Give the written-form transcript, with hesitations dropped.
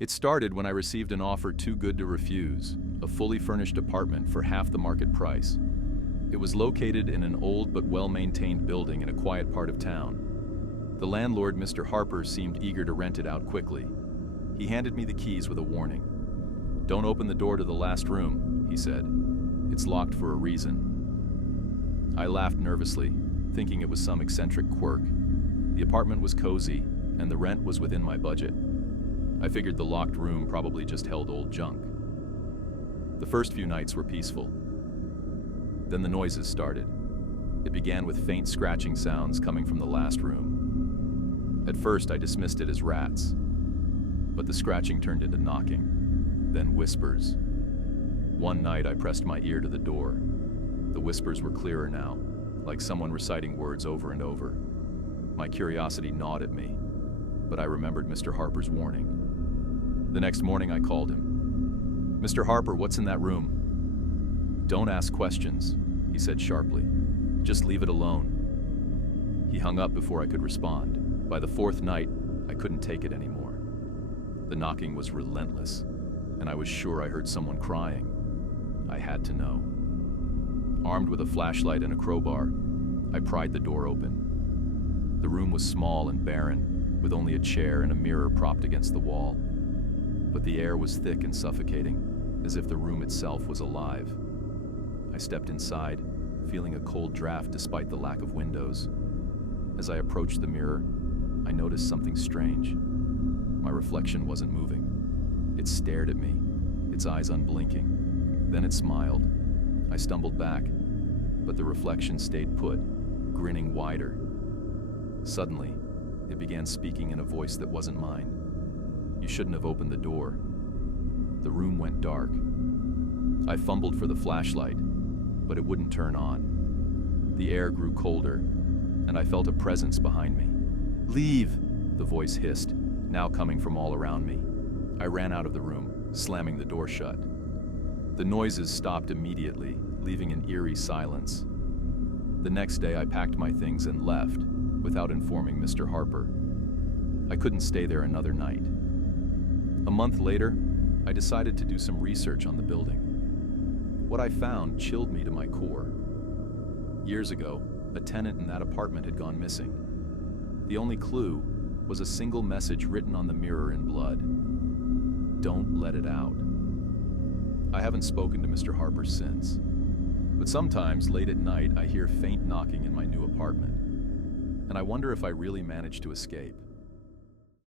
It started when I received an offer too good to refuse, a fully furnished apartment for half the market price. It was located in an old but well-maintained building in a quiet part of town. The landlord, Mr. Harper, seemed eager to rent it out quickly. He handed me the keys with a warning. "Don't open the door to the last room," he said. "It's locked for a reason." I laughed nervously, thinking it was some eccentric quirk. The apartment was cozy, and the rent was within my budget. I figured the locked room probably just held old junk. The first few nights were peaceful. Then the noises started. It began with faint scratching sounds coming from the last room. At first, I dismissed it as rats, but the scratching turned into knocking, then whispers. One night, I pressed my ear to the door. The whispers were clearer now, like someone reciting words over and over. My curiosity gnawed at me, but I remembered Mr. Harper's warning. The next morning, I called him. "Mr. Harper, what's in that room?" "Don't ask questions," he said sharply. "Just leave it alone." He hung up before I could respond. By the fourth night, I couldn't take it anymore. The knocking was relentless, and I was sure I heard someone crying. I had to know. Armed with a flashlight and a crowbar, I pried the door open. The room was small and barren, with only a chair and a mirror propped against the wall. But the air was thick and suffocating, as if the room itself was alive. I stepped inside, feeling a cold draft despite the lack of windows. As I approached the mirror, I noticed something strange. My reflection wasn't moving. It stared at me, its eyes unblinking. Then it smiled. I stumbled back, but the reflection stayed put, grinning wider. Suddenly, it began speaking in a voice that wasn't mine. "You shouldn't have opened the door." The room went dark. I fumbled for the flashlight, but it wouldn't turn on. The air grew colder, and I felt a presence behind me. "Leave!" the voice hissed, now coming from all around me. I ran out of the room, slamming the door shut. The noises stopped immediately, leaving an eerie silence. The next day, I packed my things and left, without informing Mr. Harper. I couldn't stay there another night. A month later, I decided to do some research on the building. What I found chilled me to my core. Years ago, a tenant in that apartment had gone missing. The only clue was a single message written on the mirror in blood. "Don't let it out." I haven't spoken to Mr. Harper since, but sometimes late at night I hear faint knocking in my new apartment, and I wonder if I really managed to escape.